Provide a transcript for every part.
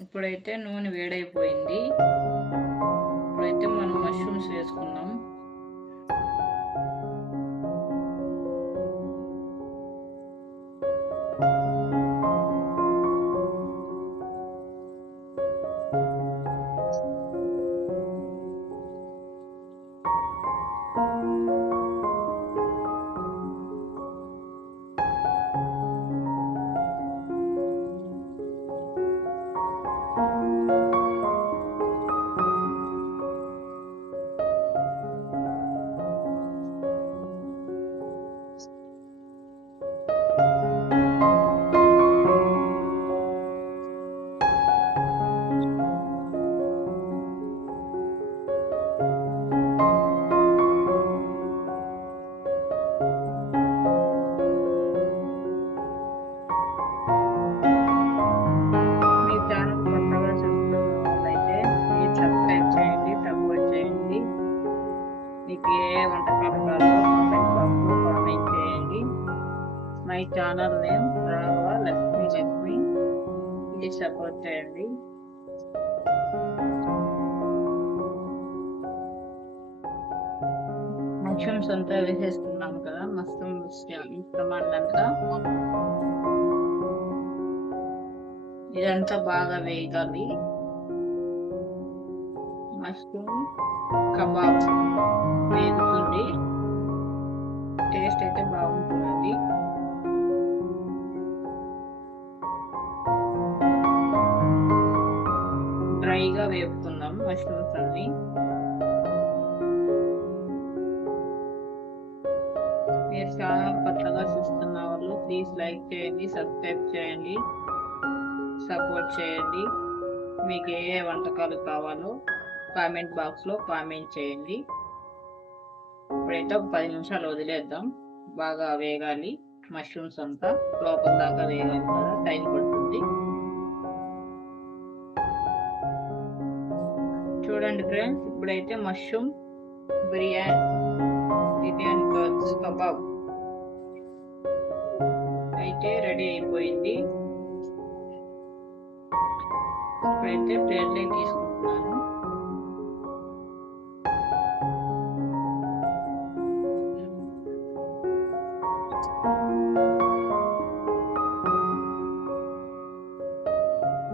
ఇప్పుడైతే నూనె వేడైపోయింది. ఇప్పుడైతే మనం మష్రూమ్స్ వేసుకుందాం. మీకు ఏ వంటకాలు కావాలో కామెంట్ బాక్స్లో కామెంట్ చేయండి. My channel name Raghava Lakshmi. Please support చేయండి. మష్రూమ్స్ అంతా వేసేస్తున్నాము కదా, మష్రూమ్స్ అంతా ఇదంతా బాగా వేయాలి. Mushroom kebab వేగుతుంది. టేస్ట్ అయితే బాగుంటుంది. డ్రైగా వేపుకుందాం మష్రూమ్స్ అన్ని. మీరు చాలా కొత్తగా చూస్తున్న వాళ్ళు ప్లీజ్ లైక్ చేయండి, సబ్స్క్రైబ్ చేయండి, సపోర్ట్ చేయండి. మీకు ఏ వంటకాలు కావాలో కామెంట్ బాక్స్లో కామెంట్ చేయండి. ఇప్పుడైతే ఒక 10 నిమిషాలు వదిలేద్దాం. బాగా వేగాలి. మష్రూమ్స్ అంతా లోపల దాకా వేగాలి కదా, టైం పడుతుంది. చూడండి ఫ్రెండ్స్, ఇప్పుడైతే మష్రూమ్ బిర్యానీ కబాబ్ అయితే రెడీ అయిపోయింది. ఇప్పుడైతే ప్లేట్లోకి తీసుకుంటున్నాను.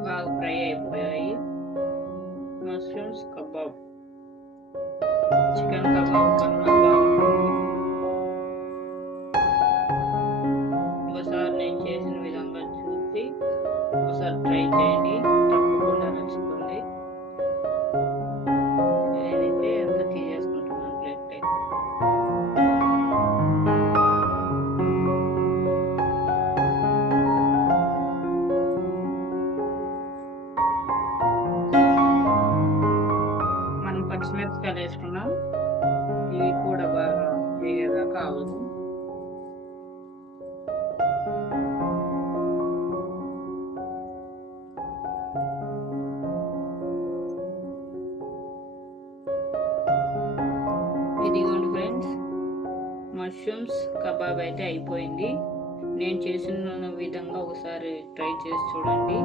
బాగా ఫ్రై అయిపోయాయి మష్రూమ్స్ కబాబ్. చికెన్ కబాబ్ కన్నా బాగుంటుంది. ఒకసారి నేను చేసిన విధంగా చూసి ఒకసారి ట్రై చేయండి, తప్పకుండా నచ్చుతుంది. నేనైతే అంతా తీసేసుకుంటున్నాను ప్లేట్. మనం పచ్చిమిరపకాయలు వేసుకున్నాం, ఇవి కూడా బాగా వేగేదాకా అవ్వదు. ఇదిగోండి ఫ్రెండ్స్, మష్రూమ్స్ కబాబ్ అయితే అయిపోయింది. నేను చేసిన విధంగా ఒకసారి ట్రై చేసి చూడండి.